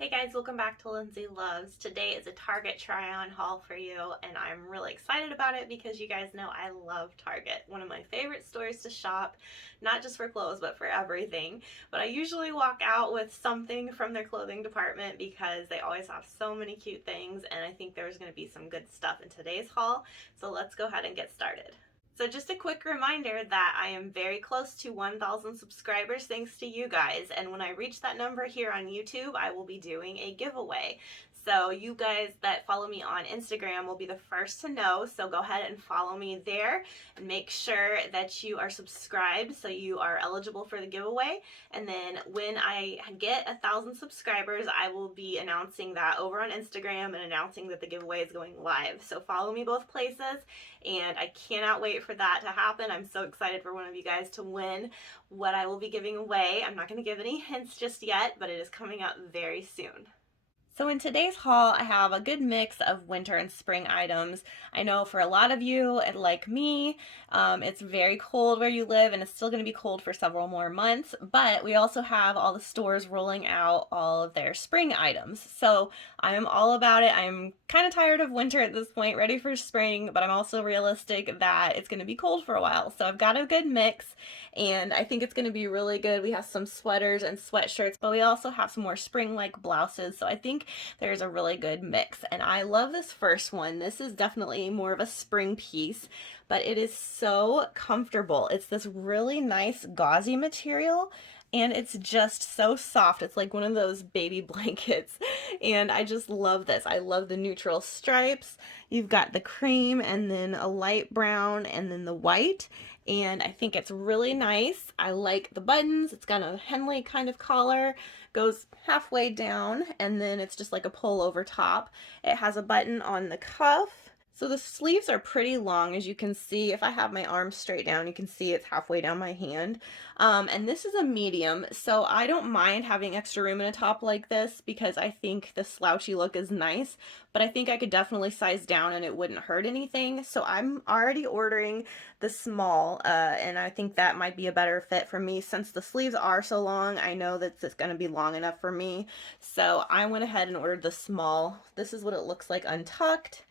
Hey guys, welcome back to Lindsey Loves. Today is a Target try-on haul for you, and I'm really excited about it because you guys know I love Target. One of my favorite stores to shop, not just for clothes, but for everything. But I usually walk out with something from their clothing department because they always have so many cute things, and I think there's going to be some good stuff in today's haul. So let's go ahead and get started. So just a quick reminder that I am very close to 1,000 subscribers thanks to you guys, and when I reach that number here on YouTube, I will be doing a giveaway. So you guys that follow me on Instagram will be the first to know, so go ahead and follow me there and make sure that you are subscribed so you are eligible for the giveaway. And then when I get 1,000 subscribers, I will be announcing that over on Instagram and announcing that the giveaway is going live. So follow me both places, and I cannot wait for that to happen. I'm so excited for one of you guys to win what I will be giving away. I'm not going to give any hints just yet, but it is coming up very soon. So in today's haul, I have a good mix of winter and spring items. I know for a lot of you, like me, it's very cold where you live, and it's still going to be cold for several more months, but we also have all the stores rolling out all of their spring items. So I'm all about it. I'm kind of tired of winter at this point, ready for spring, but I'm also realistic that it's going to be cold for a while. So I've got a good mix, and I think it's going to be really good. We have some sweaters and sweatshirts, but we also have some more spring-like blouses. So I think there's a really good mix, and I love this first one. This is definitely more of a spring piece, but it is so comfortable. It's this really nice gauzy material, and it's just so soft. It's like one of those baby blankets, and I just love this. I love the neutral stripes. You've got the cream and then a light brown and then the white, and I think it's really nice. I like the buttons. It's got a Henley kind of collar, goes halfway down, and then it's just like a pull over top. It has a button on the cuff. So the sleeves are pretty long, as you can see. If I have my arms straight down, you can see it's halfway down my hand. And this is a medium, so I don't mind having extra room in a top like this because I think the slouchy look is nice, but I think I could definitely size down and it wouldn't hurt anything. So I'm already ordering the small, and I think that might be a better fit for me since the sleeves are so long. I know that it's going to be long enough for me, so I went ahead and ordered the small. This is what it looks like untucked,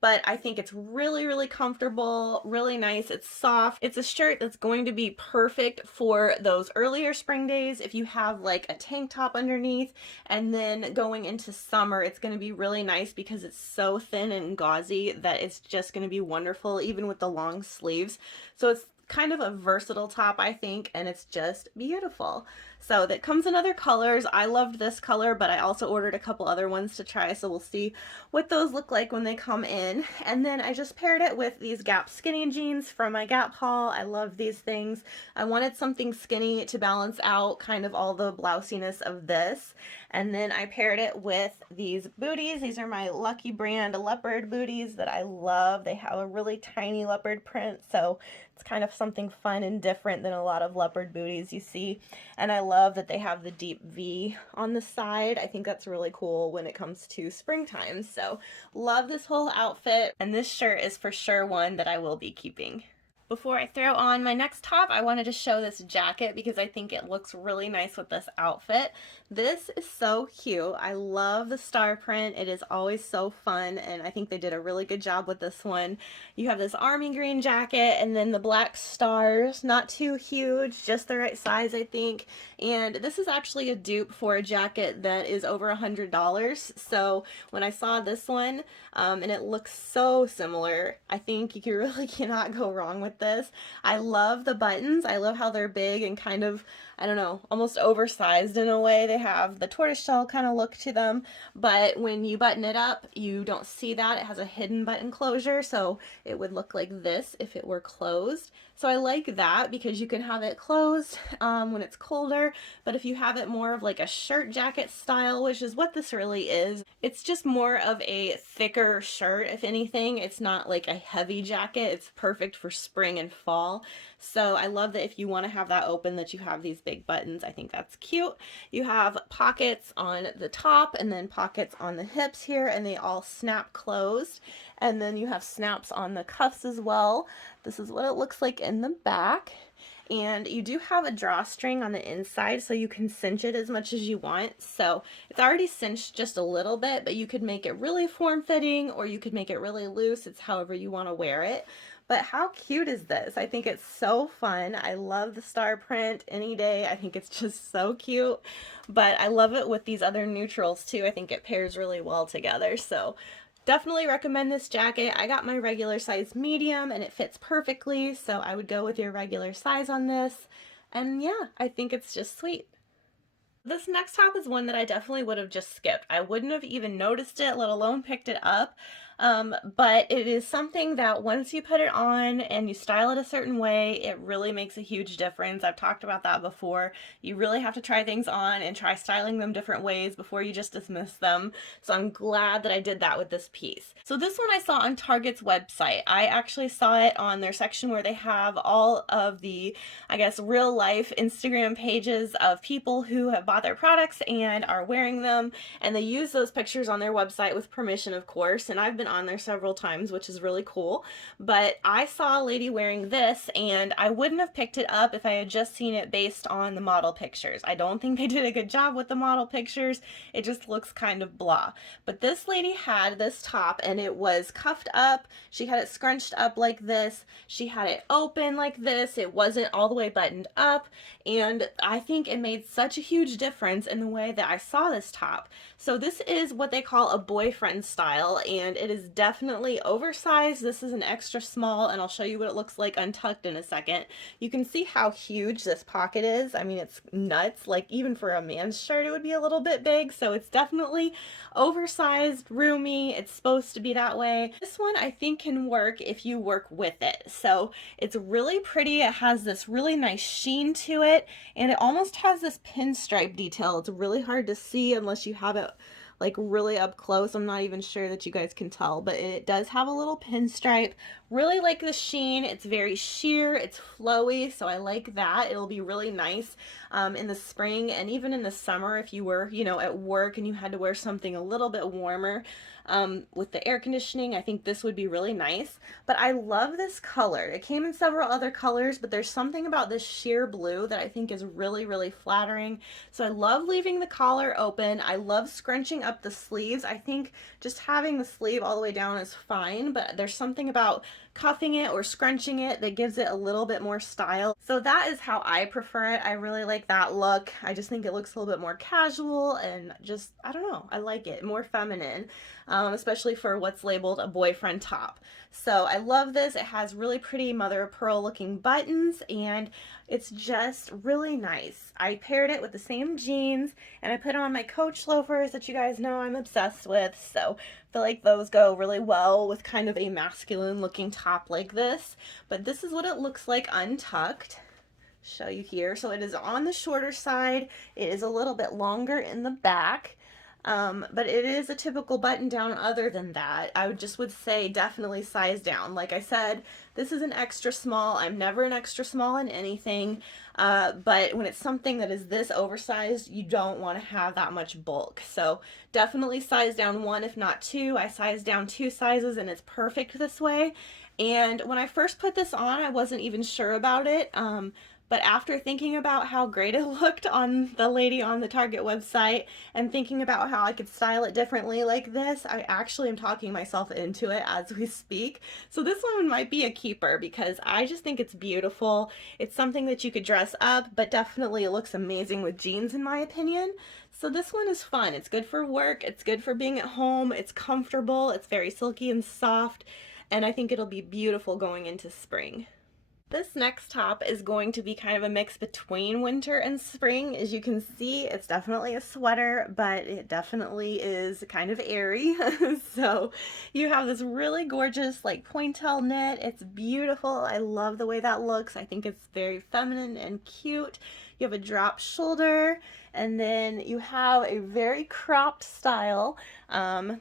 but I think it's really, really comfortable, really nice. It's soft. It's a shirt that's going to be perfect for those earlier spring days if you have like a tank top underneath, and then going into summer, it's going to be really nice because it's so thin and gauzy that it's just going to be wonderful even with the long sleeves. So it's kind of a versatile top, I think, and it's just beautiful. So that comes in other colors. I loved this color, but I also ordered a couple other ones to try, so we'll see what those look like when they come in. And then I just paired it with these Gap skinny jeans from my Gap haul. I love these things. I wanted something skinny to balance out kind of all the blousiness of this. And then I paired it with these booties. These are my Lucky brand leopard booties that I love. They have a really tiny leopard print, so it's kind of something fun and different than a lot of leopard booties you see. And I love that they have the deep V on the side. I think that's really cool when it comes to springtime. So love this whole outfit, and this shirt is for sure one that I will be keeping. Before I throw on my next top, I wanted to show this jacket because I think it looks really nice with this outfit. This is so cute. I love the star print. It is always so fun, and I think they did a really good job with this one. You have this army green jacket and then the black stars, not too huge, just the right size, I think. And this is actually a dupe for a jacket that is over $100. So when I saw this one, and it looks so similar, I think you really cannot go wrong with this. I love the buttons. I love how they're big and kind of, I don't know, almost oversized in a way. They have the tortoiseshell kind of look to them, but when you button it up, you don't see that. It has a hidden button closure, so it would look like this if it were closed. So I like that because you can have it closed when it's colder, but if you have it more of like a shirt jacket style, which is what this really is, it's just more of a thicker shirt. If anything, it's not like a heavy jacket. It's perfect for spring and fall. So I love that if you want to have that open, that you have these big buttons. I think that's cute. You have pockets on the top and then pockets on the hips here, and they all snap closed. And then you have snaps on the cuffs as well. This is what it looks like in the back. and you do have a drawstring on the inside so you can cinch it as much as you want. So it's already cinched just a little bit, but you could make it really form-fitting or you could make it really loose. It's however you want to wear it. But how cute is this? I think it's so fun. I love the star print any day. I think it's just so cute. But I love it with these other neutrals too. I think it pairs really well together. So definitely recommend this jacket. I got my regular size medium and it fits perfectly, so I would go with your regular size on this. And yeah, I think it's just sweet. This next top is one that I definitely would have just skipped. I wouldn't have even noticed it, let alone picked it up. But it is something that once you put it on and you style it a certain way, it really makes a huge difference. I've talked about that before. You really have to try things on and try styling them different ways before you just dismiss them. So I'm glad that I did that with this piece. So this one I saw on Target's website. I actually saw it on their section where they have all of the, I guess, real life Instagram pages of people who have bought their products and are wearing them, and they use those pictures on their website with permission, of course, and I've been on there several times, which is really cool. But I saw a lady wearing this and I wouldn't have picked it up if I had just seen it based on the model pictures. I don't think they did a good job with the model pictures. It just looks kind of blah. But this lady had this top and it was cuffed up. She had it scrunched up like this. She had it open like this. It wasn't all the way buttoned up, and I think it made such a huge difference in the way that I saw this top. So this is what they call a boyfriend style, and it is definitely oversized. This is an extra small, and I'll show you what it looks like untucked in a second. You can see how huge this pocket is. I mean, it's nuts. Like, even for a man's shirt, it would be a little bit big, so it's definitely oversized, roomy. It's supposed to be that way. This one I think can work if you work with it. So it's really pretty. It has this really nice sheen to it, and it almost has this pinstripe detail. It's really hard to see unless you have it like really up close. I'm not even sure that you guys can tell, but it does have a little pinstripe. Really like the sheen. It's very sheer, it's flowy, so I like that. It'll be really nice in the spring and even in the summer if you were, you know, at work and you had to wear something a little bit warmer. With the air conditioning, I think this would be really nice. But I love this color. It came in several other colors, but there's something about this sheer blue that I think is really, really flattering. So I love leaving the collar open. I love scrunching up the sleeves. I think just having the sleeve all the way down is fine, but there's something about cuffing it or scrunching it that gives it a little bit more style. So that is how I prefer it. I really like that look. I just think it looks a little bit more casual and just, I don't know, I like it. More feminine, especially for what's labeled a boyfriend top. So I love this. It has really pretty mother of pearl looking buttons and it's just really nice. I paired it with the same jeans and I put on my Coach loafers that you guys know I'm obsessed with. So I feel like those go really well with kind of a masculine looking top like this. But this is what it looks like untucked. Show you here. So it is on the shorter side. It is a little bit longer in the back. But it is a typical button down. Other than that, I would say definitely size down. Like I said, this is an extra small. I'm never an extra small in anything, but when it's something that is this oversized, you don't want to have that much bulk. So definitely size down one, if not two. I sized down 2 sizes and it's perfect this way. And when I first put this on, I wasn't even sure about it. But after thinking about how great it looked on the lady on the Target website and thinking about how I could style it differently like this, I actually am talking myself into it as we speak. So this one might be a keeper because I just think it's beautiful. It's something that you could dress up, but definitely it looks amazing with jeans in my opinion. So this one is fun. It's good for work. It's good for being at home. It's comfortable. It's very silky and soft. And I think it'll be beautiful going into spring. This next top is going to be kind of a mix between winter and spring. As you can see, it's definitely a sweater, but it definitely is kind of airy. So you have this really gorgeous like pointel knit. It's beautiful. I love the way that looks. I think it's very feminine and cute. You have a drop shoulder, and then you have a very cropped style.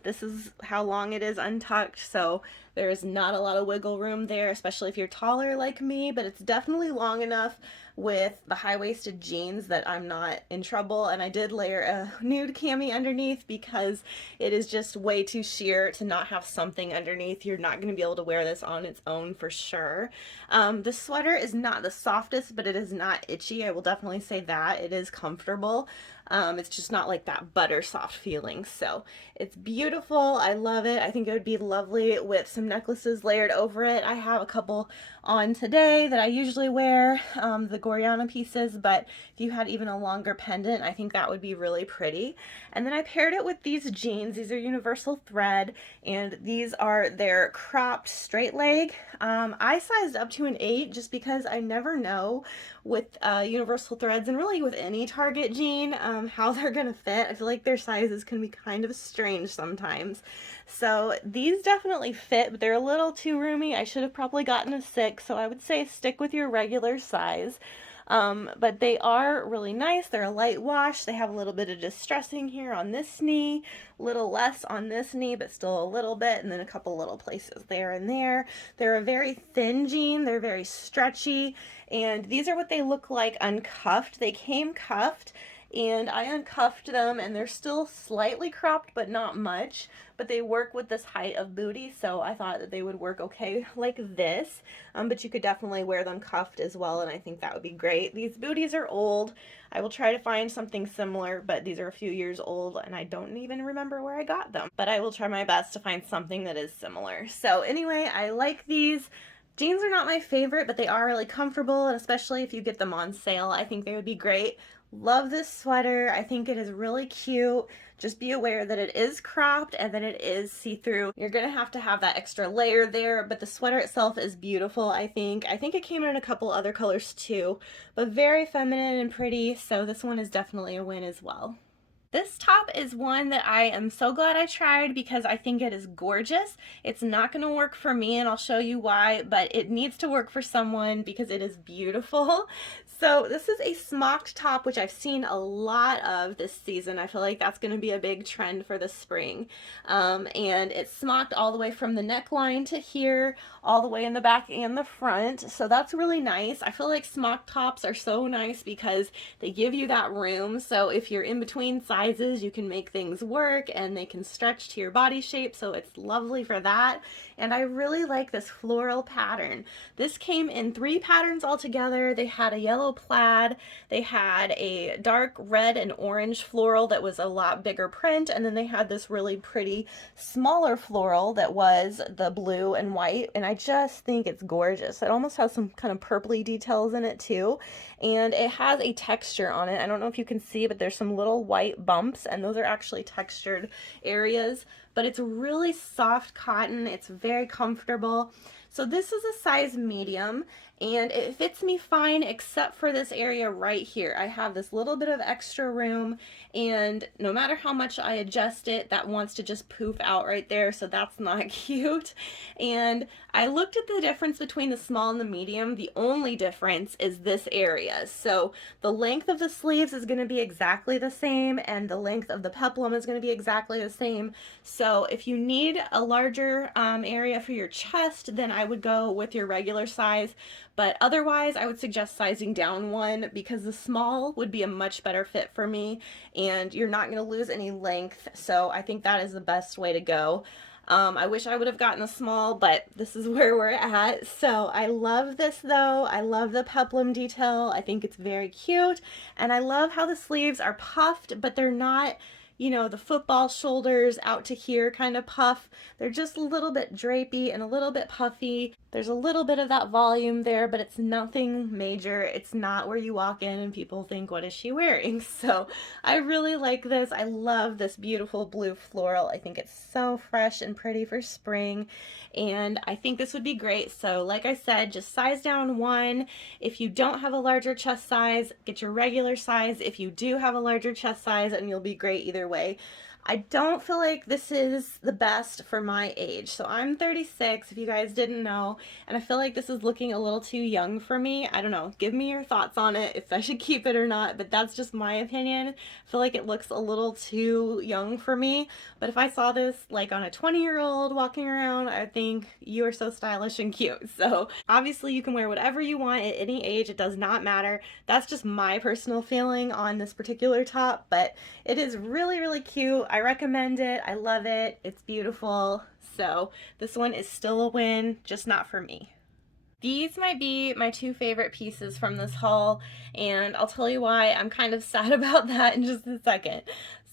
This is how long it is untucked, so there's not a lot of wiggle room there, especially if you're taller like me, but it's definitely long enough with the high-waisted jeans that I'm not in trouble, and I did layer a nude cami underneath because it is just way too sheer to not have something underneath. You're not going to be able to wear this on its own for sure. The sweater is not the softest, but it is not itchy. I will definitely say that. It is comfortable. It's just not like that butter soft feeling. So it's beautiful. I love it. I think it would be lovely with some necklaces layered over it. I have a couple on today that I usually wear, the Gorjana pieces, but if you had even a longer pendant, I think that would be really pretty. And then I paired it with these jeans. These are universal thread, and these are their cropped straight leg. I sized up to an 8 just because I never know with universal threads, and really with any Target jean, how they're gonna fit. I feel like their sizes can be kind of strange sometimes. So these definitely fit, but they're a little too roomy. I should have probably gotten a 6, so I would say stick with your regular size. But they are really nice. They're a light wash. They have a little bit of distressing here on this knee, a little less on this knee, but still a little bit, and then a couple little places there and there. They're a very thin jean. They're very stretchy, and these are what they look like uncuffed. They came cuffed, and I uncuffed them, and they're still slightly cropped, but not much, but they work with this height of booty, so I thought that they would work okay like this, but you could definitely wear them cuffed as well, and I think that would be great. These booties are old. I will try to find something similar, but these are a few years old, and I don't even remember where I got them, but I will try my best to find something that is similar. So anyway, I like these. Jeans are not my favorite, but they are really comfortable, and especially if you get them on sale, I think they would be great. Love this sweater. I think it is really cute. Just be aware that it is cropped and that it is see-through. You're gonna have to have that extra layer there, but the sweater itself is beautiful, I think. I think it came in a couple other colors too, but very feminine and pretty, so this one is definitely a win as well. This top is one that I am so glad I tried because I think it is gorgeous. It's not going to work for me, and I'll show you why, but it needs to work for someone because it is beautiful. So this is a smocked top, which I've seen a lot of this season. I feel like that's going to be a big trend for the spring. And it's smocked all the way from the neckline to here, all the way in the back and the front. So that's really nice. I feel like smocked tops are so nice because they give you that room. So if you're in between sizes, you can make things work and they can stretch to your body shape. So it's lovely for that. And I really like this floral pattern. This came in 3 patterns altogether. They had a yellow plaid, they had a dark red and orange floral that was a lot bigger print, and then they had this really pretty smaller floral that was the blue and white, and I just think it's gorgeous. It almost has some kind of purpley details in it too, and it has a texture on it. I don't know if you can see, but there's some little white bumps, and those are actually textured areas, but it's really soft cotton. It's very comfortable. So this is a size medium, and it fits me fine except for this area right here. I have this little bit of extra room, and no matter how much I adjust it, that wants to just poof out right there, so that's not cute. And I looked at the difference between the small and the medium. The only difference is this area. So the length of the sleeves is going to be exactly the same, and the length of the peplum is going to be exactly the same. So if you need a larger area for your chest, then I would go with your regular size. But otherwise, I would suggest sizing down 1 because the small would be a much better fit for me, and you're not going to lose any length. So I think that is the best way to go. I wish I would have gotten a small, but this is where we're at. So I love this though. I love the peplum detail. I think it's very cute, and I love how the sleeves are puffed, but they're not, you know, the football shoulders out to here kind of puff. They're just a little bit drapey and a little bit puffy. There's a little bit of that volume there, but it's nothing major. It's not where you walk in and people think, what is she wearing? So I really like this. I love this beautiful blue floral. I think it's so fresh and pretty for spring, and I think this would be great. So like I said, just size down 1. If you don't have a larger chest size, get your regular size. If you do have a larger chest size, and you'll be great either way. I don't feel like this is the best for my age. So I'm 36, if you guys didn't know, and I feel like this is looking a little too young for me. I don't know. Give me your thoughts on it, if I should keep it or not, but that's just my opinion. I feel like it looks a little too young for me, but if I saw this like on a 20-year-old walking around, I think you are so stylish and cute. So obviously you can wear whatever you want at any age. It does not matter. That's just my personal feeling on this particular top, but it is really, really cute. I recommend it. I love it. It's beautiful. So this one is still a win, just not for me. These might be my two favorite pieces from this haul, and I'll tell you why I'm kind of sad about that in just a second.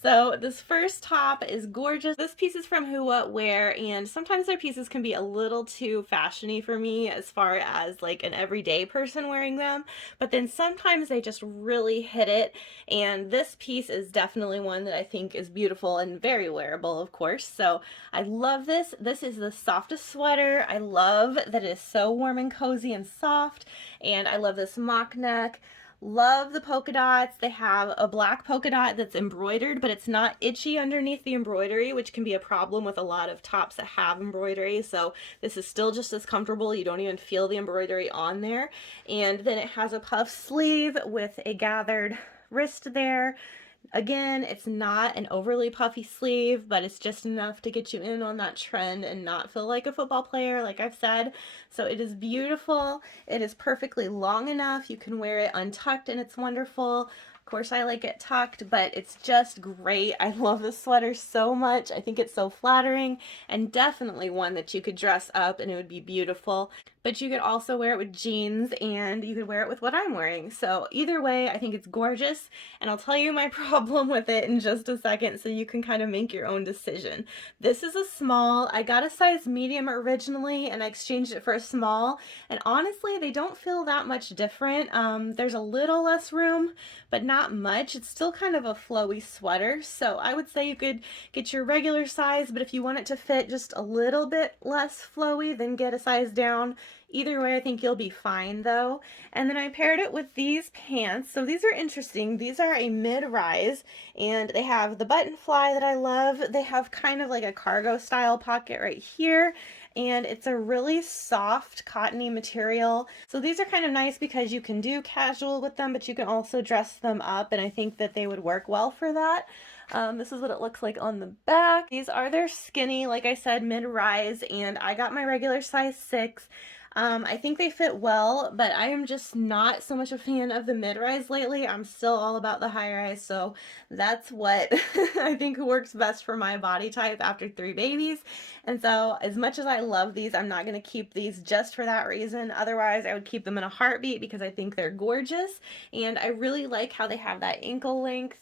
So this first top is gorgeous. This piece is from Who What Wear, and sometimes their pieces can be a little too fashiony for me as far as like an everyday person wearing them, but then sometimes they just really hit it, and this piece is definitely one that I think is beautiful and very wearable, of course. So I love this. This is the softest sweater. I love that it is so warm and cozy and soft, and I love this mock neck. Love the polka dots. They have a black polka dot that's embroidered, but it's not itchy underneath the embroidery, which can be a problem with a lot of tops that have embroidery. So this is still just as comfortable. You don't even feel the embroidery on there. And then it has a puff sleeve with a gathered wrist there. Again, it's not an overly puffy sleeve, but it's just enough to get you in on that trend and not feel like a football player, like I've said. So it is beautiful. It is perfectly long enough. You can wear it untucked and it's wonderful. Of course, I like it tucked, but it's just great. I love this sweater so much. I think it's so flattering, and definitely one that you could dress up and it would be beautiful. But you could also wear it with jeans, and you could wear it with what I'm wearing. So either way, I think it's gorgeous, and I'll tell you my problem with it in just a second so you can kind of make your own decision. This is a small. I got a size medium originally, and I exchanged it for a small, and honestly, they don't feel that much different. There's a little less room, but not much. It's still kind of a flowy sweater, so I would say you could get your regular size, but if you want it to fit just a little bit less flowy, then get a size down. Either way, I think you'll be fine though. And then I paired it with these pants. So these are interesting. These are a mid-rise, and they have the button fly that I love. They have kind of like a cargo style pocket right here, and it's a really soft cottony material. So these are kind of nice because you can do casual with them, but you can also dress them up, and I think that they would work well for that. This is what it looks like on the back. These are their skinny, like I said, mid-rise, and I got my regular size 6. I think they fit well, but I am just not so much a fan of the mid-rise lately. I'm still all about the high-rise, so that's what I think works best for my body type after 3 babies. And so as much as I love these, I'm not going to keep these just for that reason. Otherwise, I would keep them in a heartbeat because I think they're gorgeous, and I really like how they have that ankle length.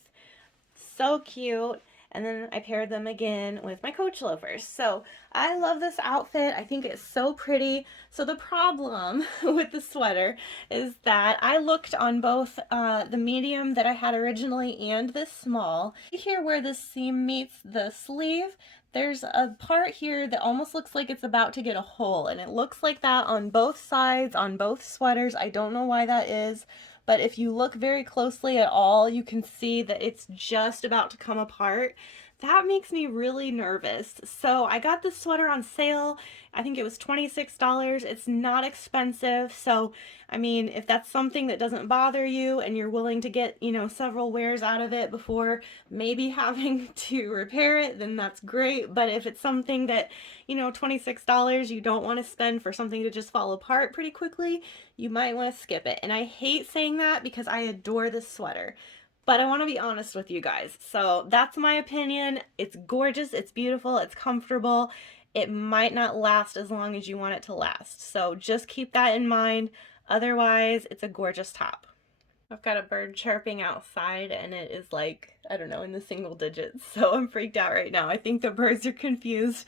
So cute. And then I paired them again with my Coach loafers. So I love this outfit. I think it's so pretty. So the problem with the sweater is that I looked on both the medium that I had originally and this small. Here where the seam meets the sleeve, there's a part here that almost looks like it's about to get a hole, and it looks like that on both sides, on both sweaters. I don't know why that is, but if you look very closely at all, you can see that it's just about to come apart. That makes me really nervous. So I got this sweater on sale. I think it was $26. It's not expensive. So, I mean, if that's something that doesn't bother you and you're willing to get, several wears out of it before maybe having to repair it, then that's great. But if it's something that, $26 you don't want to spend for something to just fall apart pretty quickly, you might want to skip it. And I hate saying that because I adore this sweater. But I want to be honest with you guys. So that's my opinion. It's gorgeous, it's beautiful, it's comfortable. It might not last as long as you want it to last. So just keep that in mind. Otherwise, it's a gorgeous top. I've got a bird chirping outside, and it is like, I don't know, in the single digits. So I'm freaked out right now. I think the birds are confused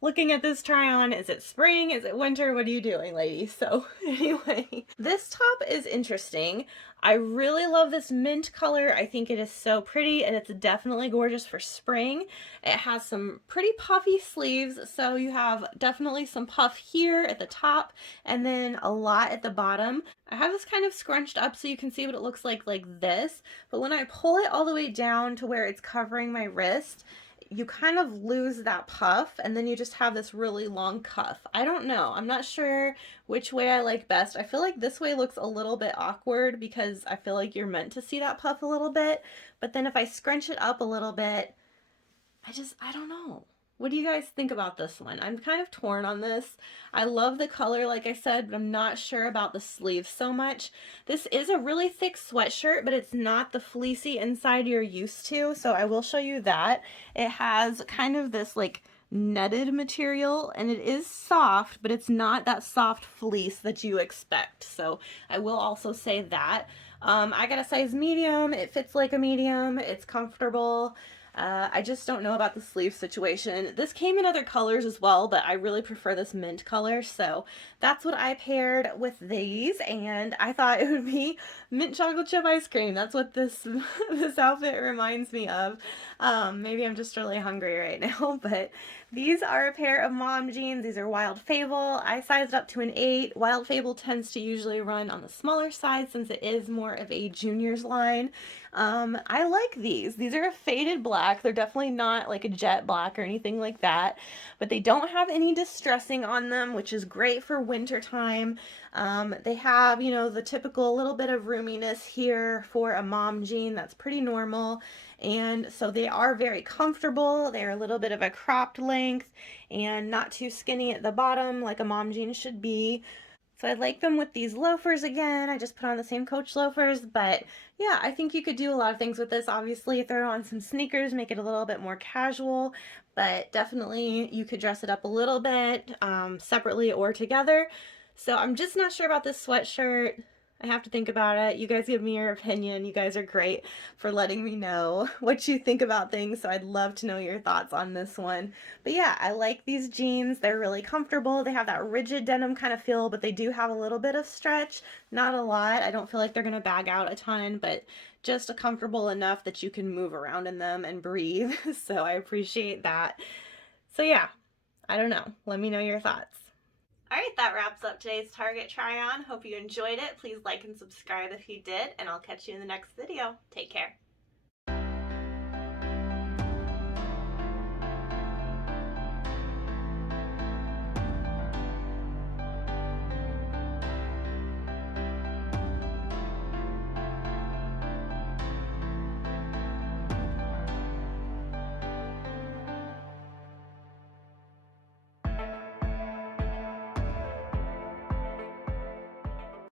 looking at this try on. Is it spring? Is it winter? What are you doing, lady? So anyway, this top is interesting. I really love this mint color. I think it is so pretty, and it's definitely gorgeous for spring. It has some pretty puffy sleeves, so you have definitely some puff here at the top and then a lot at the bottom. I have this kind of scrunched up so you can see what it looks like this, but when I pull it all the way down to where it's covering my wrist, you kind of lose that puff and then you just have this really long cuff. I don't know. I'm not sure which way I like best. I feel like this way looks a little bit awkward because I feel like you're meant to see that puff a little bit. But then if I scrunch it up a little bit, I don't know. What do you guys think about this one? I'm kind of torn on this. I love the color, like I said, but I'm not sure about the sleeves so much. This is a really thick sweatshirt, but it's not the fleecy inside you're used to, so I will show you that. It has kind of this like netted material, and it is soft, but it's not that soft fleece that you expect. So I will also say that. I got a size medium. It fits like a medium. It's comfortable. I just don't know about the sleeve situation. This came in other colors as well, but I really prefer this mint color, so that's what I paired with these, and I thought it would be mint chocolate chip ice cream. That's what this this outfit reminds me of. Maybe I'm just really hungry right now, but these are a pair of mom jeans. These are Wild Fable. I sized up to an 8. Wild Fable tends to usually run on the smaller side since it is more of a juniors line. I like these. These are a faded black. They're definitely not like a jet black or anything like that, but they don't have any distressing on them, which is great for winter time. They have, you know, the typical little bit of roominess here for a mom jean. That's pretty normal. And so they are very comfortable. They're a little bit of a cropped length and not too skinny at the bottom like a mom jean should be. So I like them with these loafers again. I just put on the same Coach loafers, but yeah, I think you could do a lot of things with this. Obviously, throw on some sneakers, make it a little bit more casual, but definitely you could dress it up a little bit separately or together. So I'm just not sure about this sweatshirt. I have to think about it. You guys give me your opinion. You guys are great for letting me know what you think about things, so I'd love to know your thoughts on this one. But yeah, I like these jeans. They're really comfortable. They have that rigid denim kind of feel, but they do have a little bit of stretch. Not a lot. I don't feel like they're going to bag out a ton, but just comfortable enough that you can move around in them and breathe. So I appreciate that. So yeah, I don't know. Let me know your thoughts. Alright, that wraps up today's Target try-on. Hope you enjoyed it. Please like and subscribe if you did, and I'll catch you in the next video. Take care.